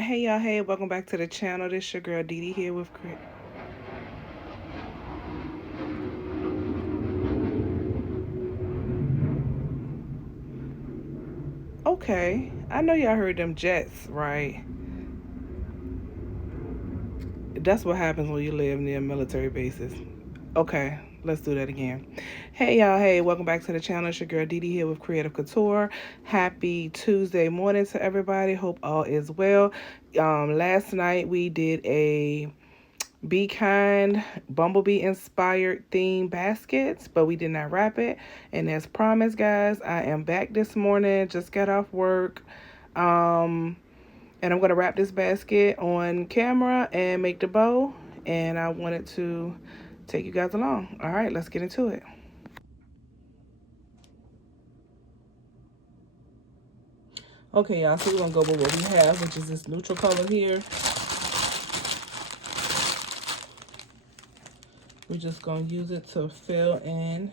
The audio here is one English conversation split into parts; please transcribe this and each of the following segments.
Hey y'all, hey, welcome back to the channel. This your girl Dee Dee here with Crit. Okay, I know y'all heard them jets, right? That's what happens when you live near military bases. Okay, let's do that again. Hey y'all, hey, welcome back to the channel. It's your girl Dee Dee here with Creative Couture. Happy Tuesday morning to everybody. Hope all is well. Last night we did a Be Kind Bumblebee inspired theme baskets, but we did not wrap it. And as promised, guys, I am back this morning. Just got off work. Um, and I'm going to wrap this basket on camera and make the bow. And I wanted to take you guys along. All right, let's get into it. Okay, y'all, so we're going to go with what we have, which is this neutral color here. We're just going to use it to fill in.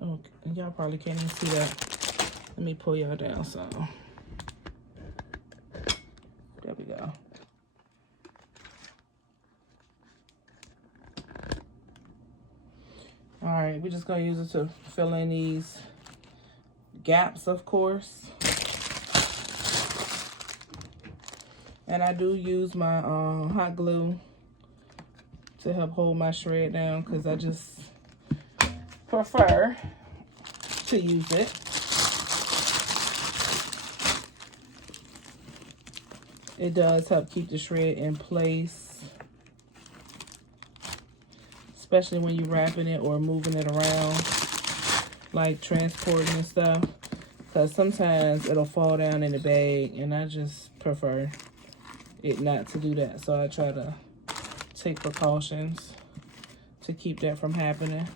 Oh, y'all probably can't even see that. Let me pull y'all down some. There we go. All right, we're just gonna use it to fill in these gaps, of course. And I do use my hot glue to help hold my shred down because I just prefer to use it. It does help keep the shred in place, especially when you're wrapping it or moving it around, like transporting and stuff, because sometimes it'll fall down in the bag, and I just prefer it not to do that. So I try to take precautions to keep that from happening.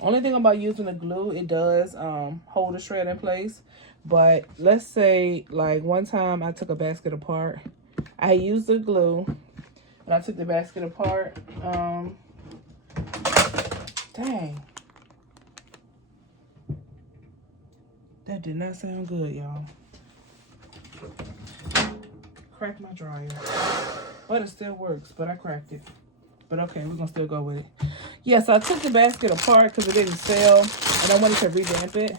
Only thing about using the glue, it does hold the shred in place. But let's say, like, one time I took a basket apart. I used the glue, and I took the basket apart. Dang. That did not sound good, y'all. Cracked my dryer. But it still works, but I cracked it. But okay, we're gonna still go with it. Yes, I took the basket apart because it didn't sell, and I wanted to revamp it.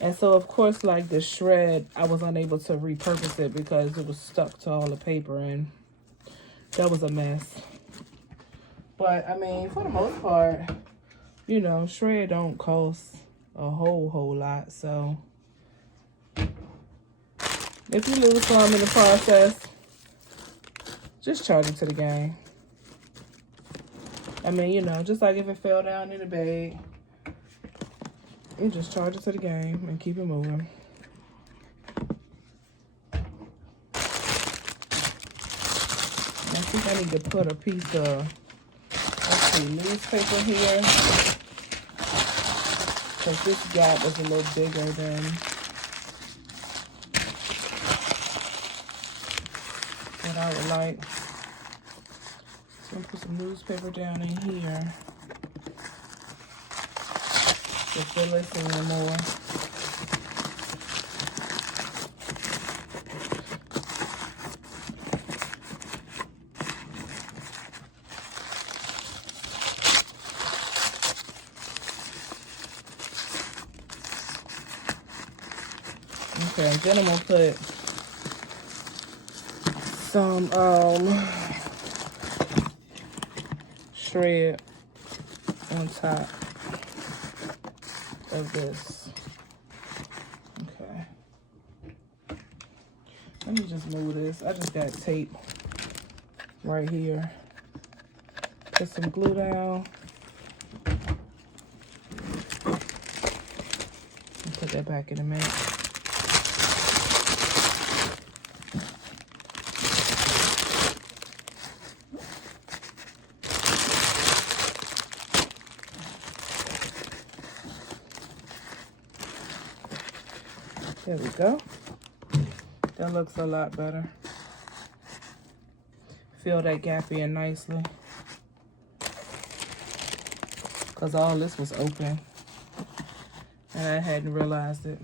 And so, of course, like the shred, I was unable to repurpose it because it was stuck to all the paper, and that was a mess. But, I mean, for the most part, you know, shred don't cost a whole lot. So, if you lose some in the process, just charge it to the game. I mean, you know, just like if it fell down in the bag, you just charge it to the game and keep it moving. I think I need to put a piece of, let's see, newspaper here. Because this gap is a little bigger than what I would like. So I'm going to put some newspaper down in here to fill this in more. Okay, and then I'm going to put some shred on top of this. Okay. Let me just move this. I just got tape right here. Put some glue down. And put that back in a minute. There we go. That looks a lot better. Fill that gap in nicely. Because all this was open. And I hadn't realized it.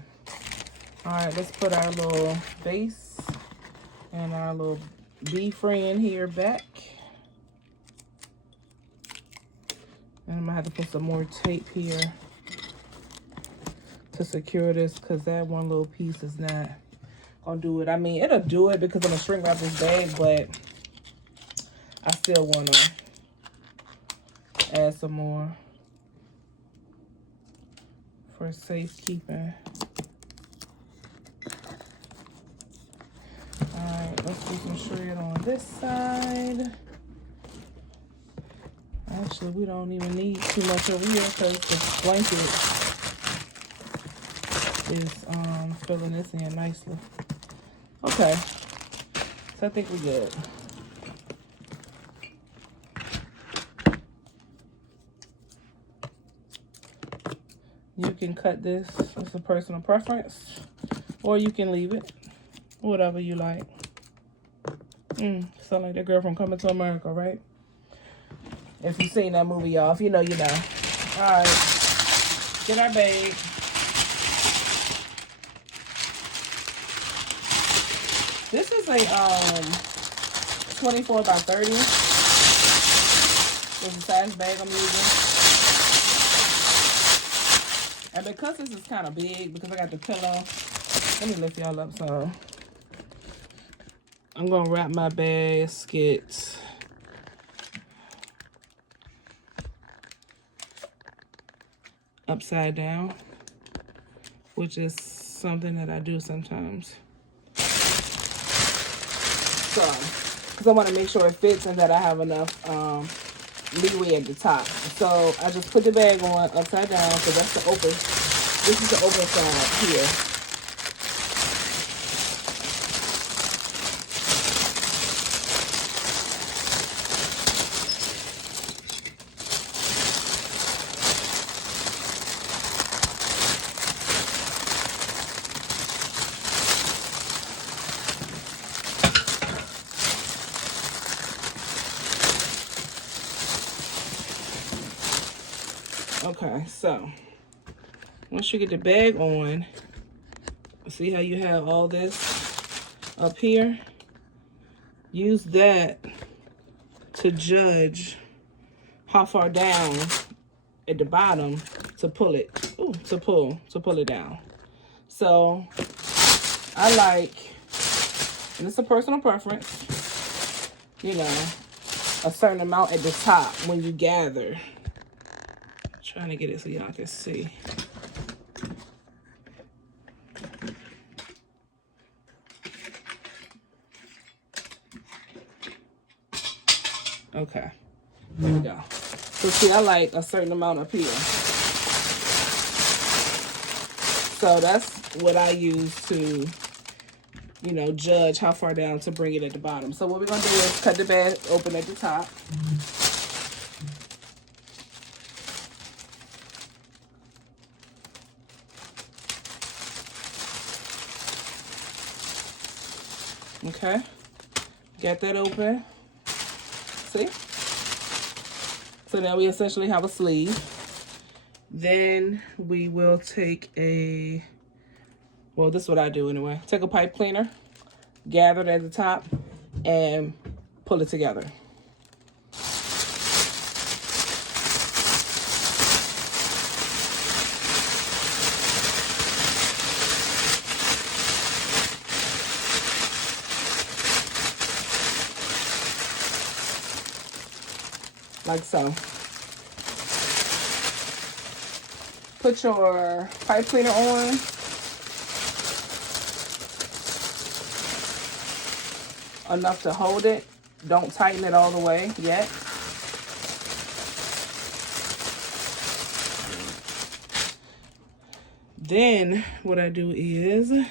Alright, let's put our little base And our little bee friend here back. And I'm gonna have to put some more tape here to secure this, because that one little piece is not gonna do it. I mean, it'll do it because I'm gonna shrink wrap this bag, but I still wanna add some more for safekeeping. Alright, let's do some shred on this side. Actually, we don't even need too much over here because the blanket is filling this in nicely. Okay, so I think we're good. You can cut this, it's a personal preference, or you can leave it, whatever you like. Sound like that girl from Coming to America, right? If you've seen that movie, y'all, if you know, you know. All right, get our bag. This is a 24 by 30. This is the size bag I'm using. And because this is kind of big, because I got the pillow, let me lift y'all up so. I'm gonna wrap my basket upside down, which is something that I do sometimes. So, because I want to make sure it fits and that I have enough leeway at the top. So I just put the bag on upside down, because that's the open. This is the open side here. Okay, so once you get the bag on, see how you have all this up here? Use that to judge how far down at the bottom to pull it, to pull it down. So I like, and it's a personal preference, you know, a certain amount at the top when you gather. Trying to get it so y'all can see. Okay, there we go. So see, I like a certain amount up here. So that's what I use to, you know, judge how far down to bring it at the bottom. So what we're gonna do is cut the bag open at the top. Okay, get that open. See? So now we essentially have a sleeve. Then we will take a, well, this is what I do anyway. Take a pipe cleaner, gather it at the top, and pull it together. Like so. Put your pipe cleaner on. Enough to hold it. Don't tighten it all the way yet. Then what I do is I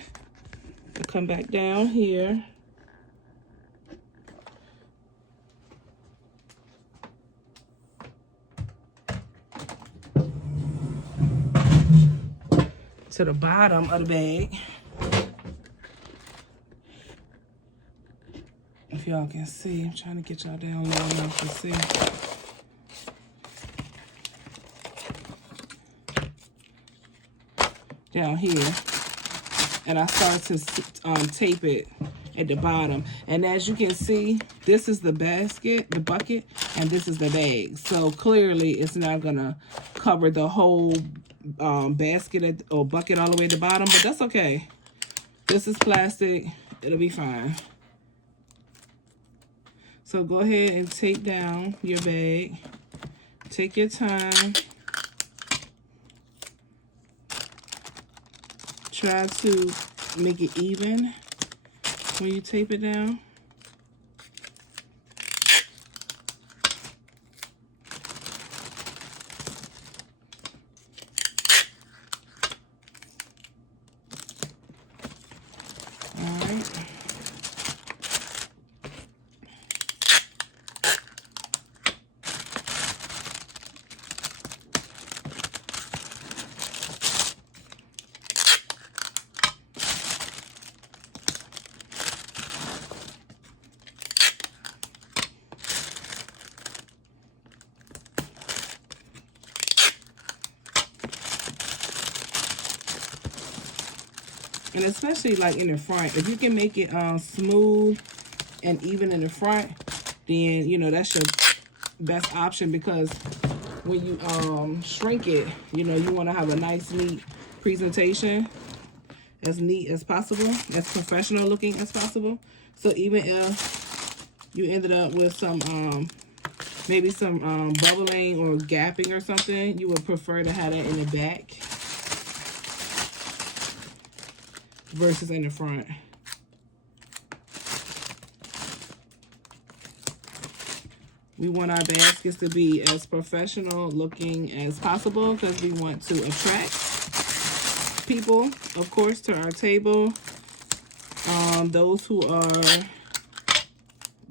come back down here. To the bottom of the bag. If y'all can see, I'm trying to get y'all down low enough to see. Down here. And I start to tape it at the bottom. And as you can see, this is the basket, the bucket, and this is the bag. So clearly it's not gonna cover the whole basket or bucket all the way at the bottom, but that's okay. This is plastic, it'll be fine. So go ahead and take down your bag. Take your time. Try to make it even when you tape it down. All right. And especially like in the front, if you can make it smooth and even in the front, then, you know, that's your best option, because when you shrink it, you know, you want to have a nice, neat presentation, as neat as possible, as professional looking as possible. So even if you ended up with some, maybe some bubbling or gapping or something, you would prefer to have that in the back versus in the front. We want our baskets to be as professional looking as possible, because we want to attract people, of course, to our table. Those who are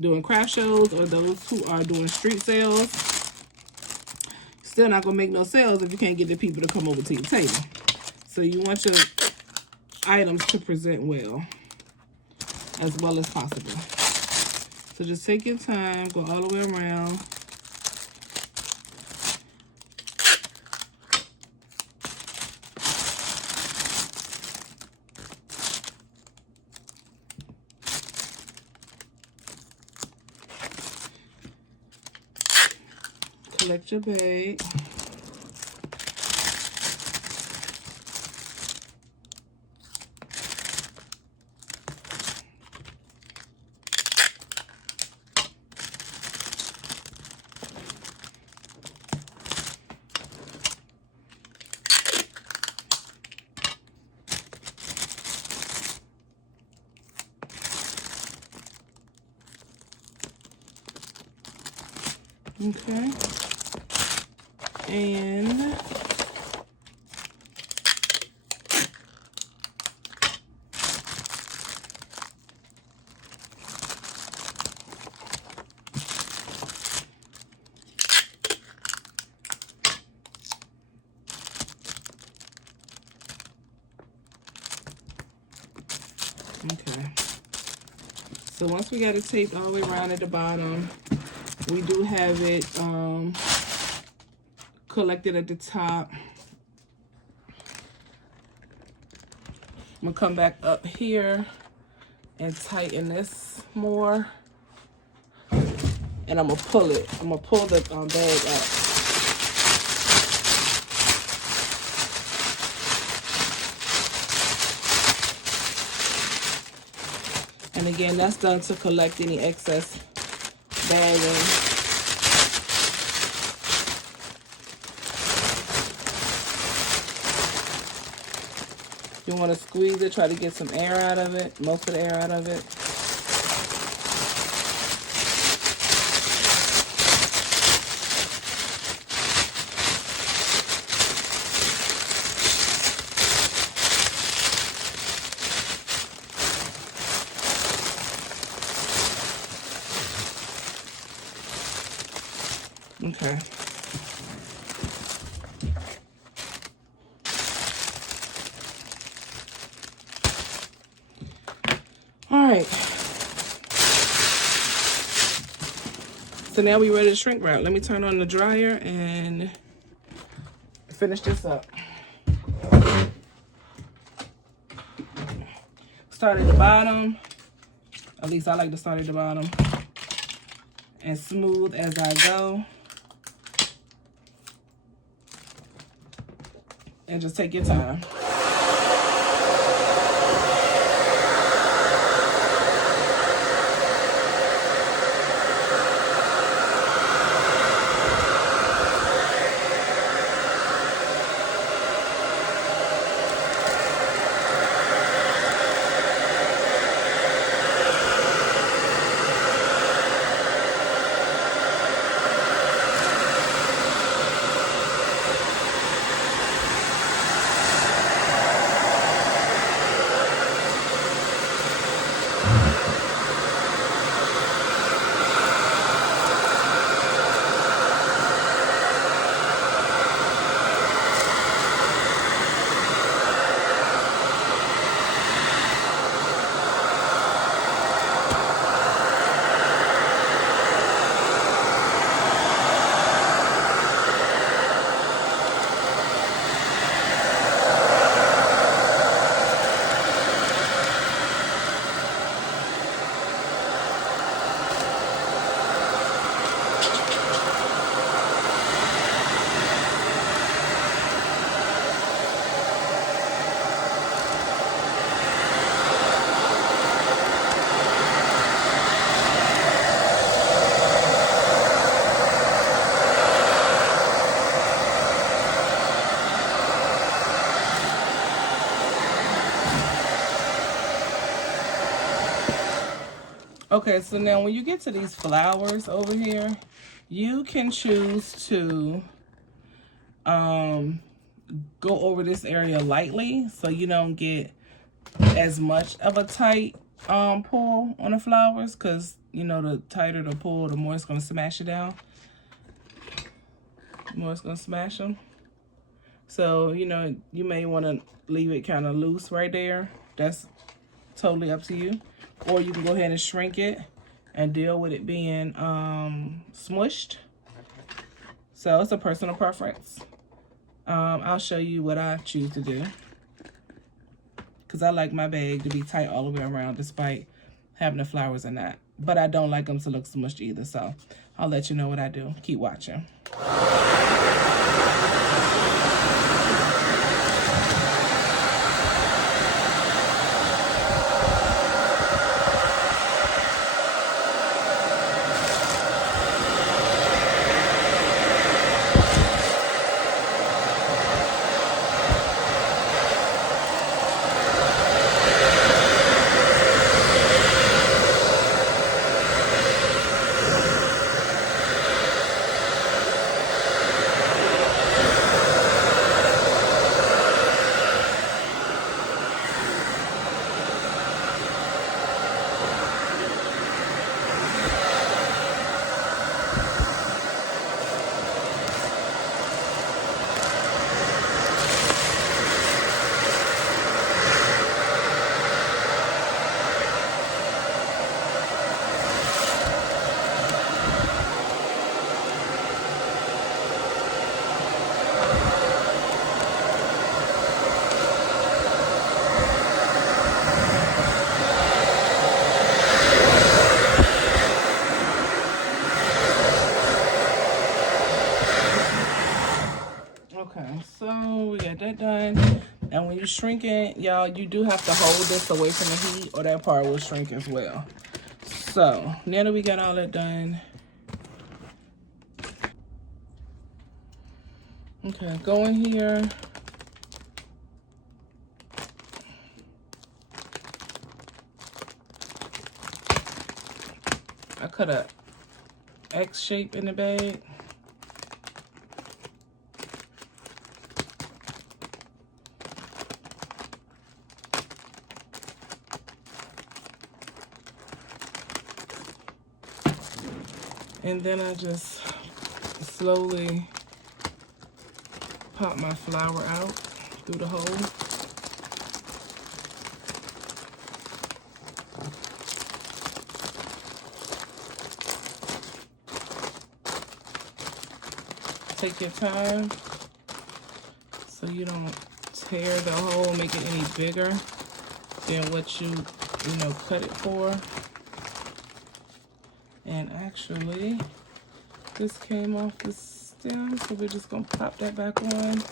doing craft shows or those who are doing street sales. Still not gonna make no sales if you can't get the people to come over to your table. So you want your items to present well as possible. So just take your time, go all the way around. Collect your bag. Okay. And okay. So once we got it taped all the way around at the bottom, we do have it collected at the top. I'm gonna come back up here and tighten this more, and I'm gonna pull it. I'm gonna pull the bag up. And again, that's done to collect any excess bagging. You want to squeeze it, try to get some air out of it, most of the air out of it. Okay. All right. So now we're ready to shrink wrap. Let me turn on the dryer and finish this up. Start at the bottom At least I like to start at the bottom and smooth as I go. And just take your time. Okay, so now when you get to these flowers over here, you can choose to go over this area lightly so you don't get as much of a tight pull on the flowers, because you know the tighter the pull, the more it's going to smash it down. The more it's going to smash them. So, you know, you may want to leave it kind of loose right there. That's totally up to you. Or you can go ahead and shrink it and deal with it being smushed. So it's a personal preference. I'll show you what I choose to do, because I like my bag to be tight all the way around despite having the flowers in that. But I don't like them to look smushed either, so I'll let you know what I do. Keep watching. Okay, so we got that done. And when you shrink it, y'all, you do have to hold this away from the heat or that part will shrink as well. So now that we got all that done, okay, go in here. I cut a X shape in the bag. And then I just slowly pop my flower out through the hole. Take your time so you don't tear the hole, make it any bigger than what you cut it for. And actually, this came off the stem, so we're just gonna pop that back on.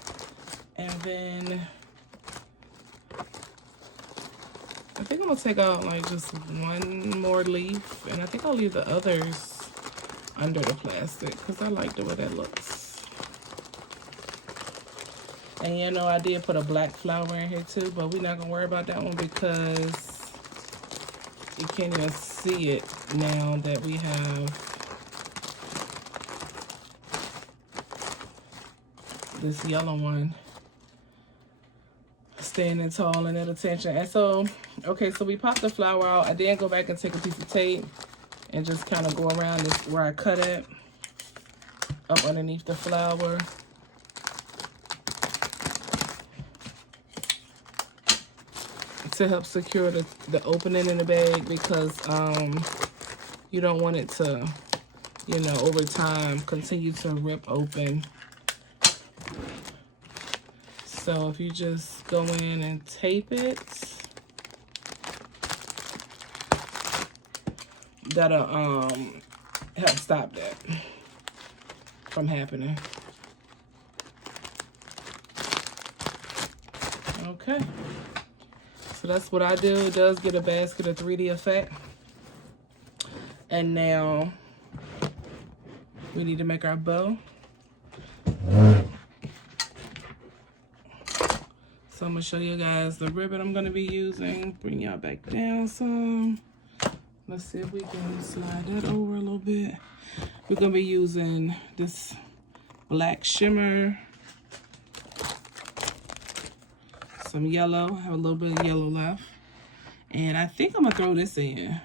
And then I think I'm gonna take out like just one more leaf, and I think I'll leave the others under the plastic because I like the way that looks. And you know, I did put a black flower in here too, but we're not gonna worry about that one because you can't even see it now that we have this yellow one standing tall and at attention. And so, okay, so we popped the flower out. I then go back and take a piece of tape and just kind of go around this where I cut it up underneath the flower. To help secure the opening in the bag, because you don't want it to, you know, over time continue to rip open. So if you just go in and tape it, that'll help stop that from happening. Okay. So that's what I do. It does get a basket of 3D effect. And now we need to make our bow. So I'm gonna show you guys the ribbon I'm gonna be using. Bring y'all back down some. Let's see if we can slide that over a little bit. We're gonna be using this black shimmer, some yellow. I have a little bit of yellow left. And I think I'm gonna throw this in.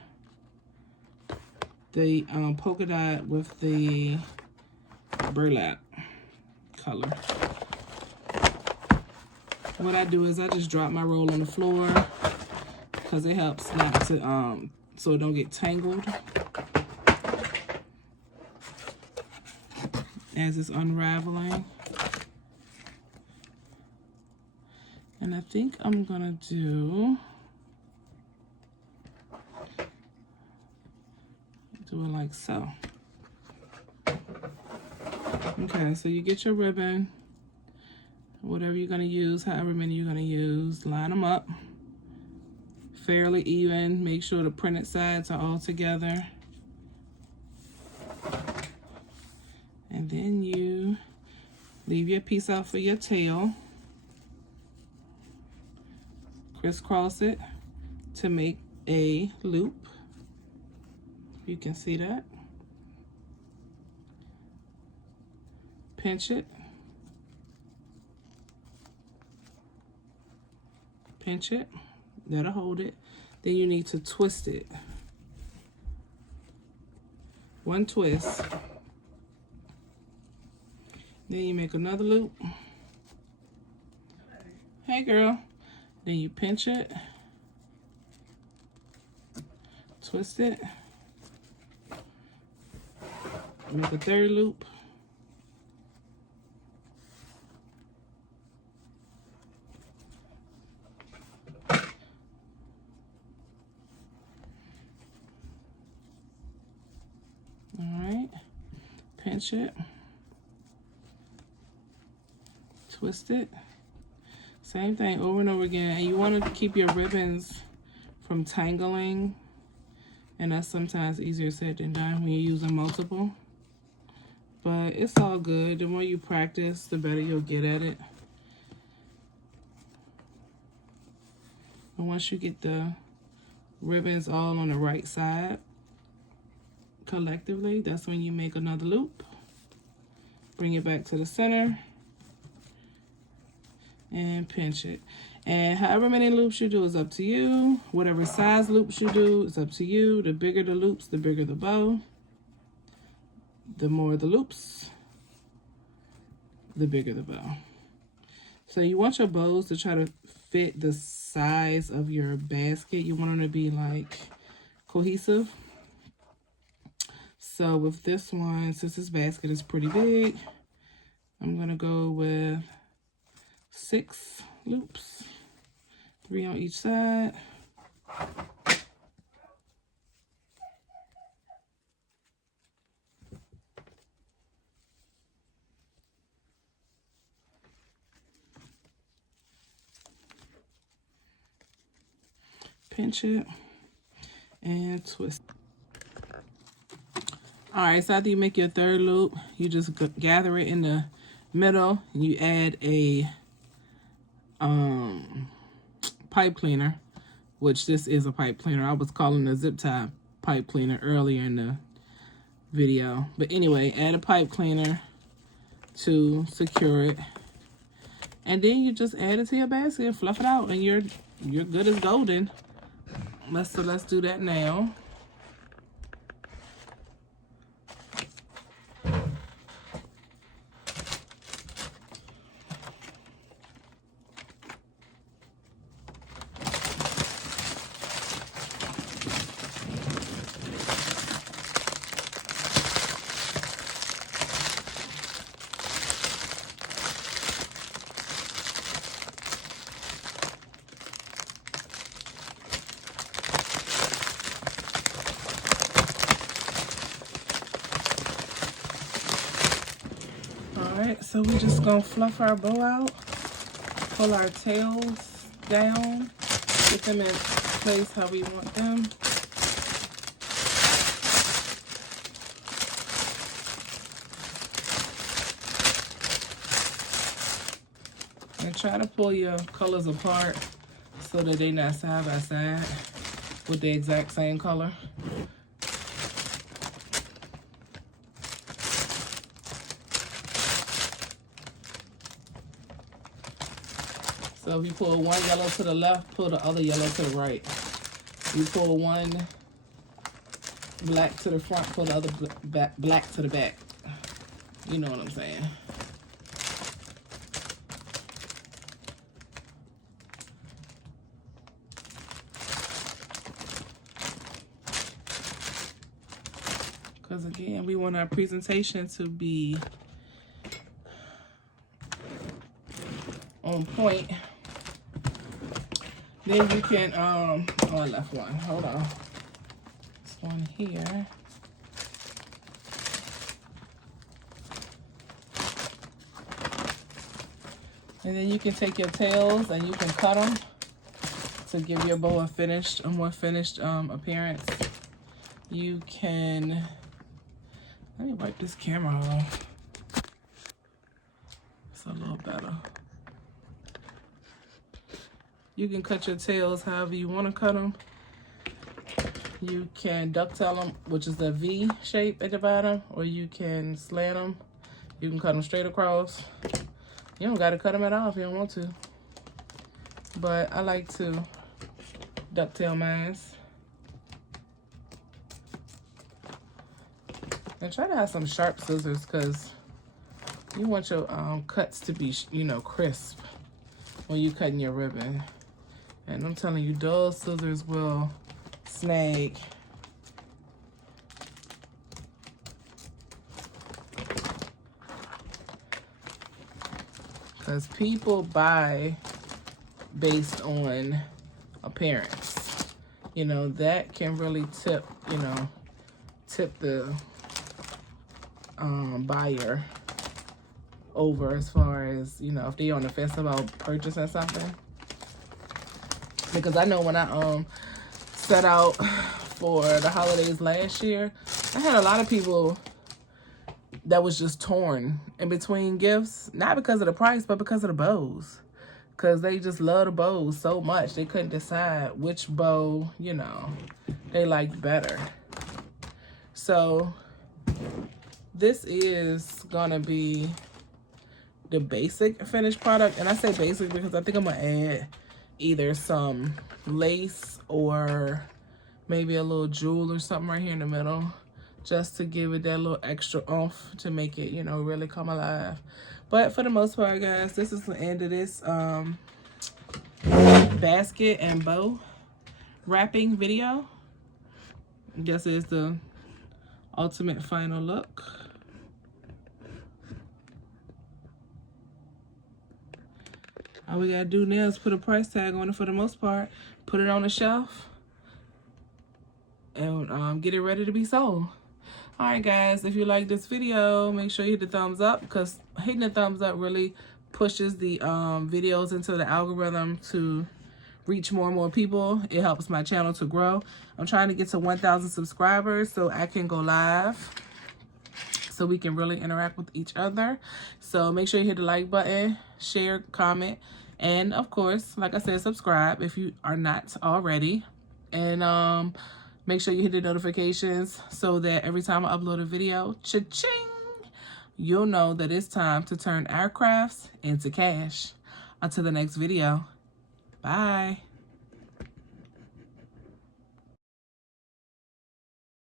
The polka dot with the burlap color. What I do is I just drop my roll on the floor because it helps not to so it don't get tangled as it's unraveling. And I think I'm gonna do it like so. Okay, so you get your ribbon, whatever you're gonna use, however many you're gonna use, line them up fairly even. Make sure the printed sides are all together. And then you leave your piece out for your tail. Crisscross it to make a loop. You can see that. Pinch it. Pinch it. That'll hold it. Then you need to twist it. One twist. Then you make another loop. Hey girl. Then you pinch it. Twist it. Make a third loop. Alright, pinch it, twist it, same thing over and over again. And you want to keep your ribbons from tangling, and that's sometimes easier said than done when you're using multiple, but it's all good. The more you practice, the better you'll get at it. And once you get the ribbons all on the right side collectively, that's when you make another loop, bring it back to the center, and pinch it. And however many loops you do is up to you. Whatever size loops you do is up to you. The bigger the loops, the bigger the bow. The more the loops, the bigger the bow. So you want your bows to try to fit the size of your basket. You want them to be like cohesive. So with this one, since this basket is pretty big, I'm gonna go with 6 loops, 3 on each side. pinch it and twist. All right, so after you make your third loop, you just gather it in the middle and you add a pipe cleaner, which this is a pipe cleaner. I was calling a zip tie pipe cleaner earlier in the video. But anyway, add a pipe cleaner to secure it. And then you just add it to your basket and fluff it out and you're good as golden. Let's do that now. Alright, so we're just gonna fluff our bow out, pull our tails down, get them in place how we want them. And try to pull your colors apart so that they're not side by side with the exact same color. So if you pull one yellow to the left, pull the other yellow to the right. You pull one black to the front, pull the other black to the back. You know what I'm saying. Because again, we want our presentation to be on point. Then you can, oh, I left one. Hold on. This one here. And then you can take your tails and you can cut them to give your bow a more finished appearance. You can, let me wipe this camera off. It's a little better. You can cut your tails however you want to cut them. You can ducktail them, which is the V shape at the bottom, or you can slant them. You can cut them straight across. You don't got to cut them at all if you don't want to. But I like to ducktail mine. And try to have some sharp scissors because you want your cuts to be, you know, crisp when you're cutting your ribbon. And I'm telling you, dull scissors will snag. Because people buy based on appearance. You know, that can really tip, you know, tip the buyer over as far as, you know, if they're on the fence about purchasing something. Because I know when I set out for the holidays last year, I had a lot of people that was just torn in between gifts, not because of the price, but because of the bows. Because they just love the bows so much, they couldn't decide which bow, you know, they liked better. So this is gonna be the basic finished product. And I say basic because I think I'm gonna add either some lace or maybe a little jewel or something right here in the middle, just to give it that little extra oomph to make it, you know, really come alive. But for the most part, guys, this is the end of this basket and bow wrapping video. I guess it's the ultimate final look. All we gotta do now is put a price tag on it for the most part, put it on the shelf, and get it ready to be sold. All right, guys, if you like this video, make sure you hit the thumbs up, because hitting the thumbs up really pushes the videos into the algorithm to reach more and more people. It helps my channel to grow. I'm trying to get to 1,000 subscribers so I can go live, so we can really interact with each other. So make sure you hit the like button, share, comment, and of course, like I said, subscribe if you are not already. And make sure you hit the notifications so that every time I upload a video, cha-ching, you'll know that it's time to turn our crafts into cash. Until the next video, bye.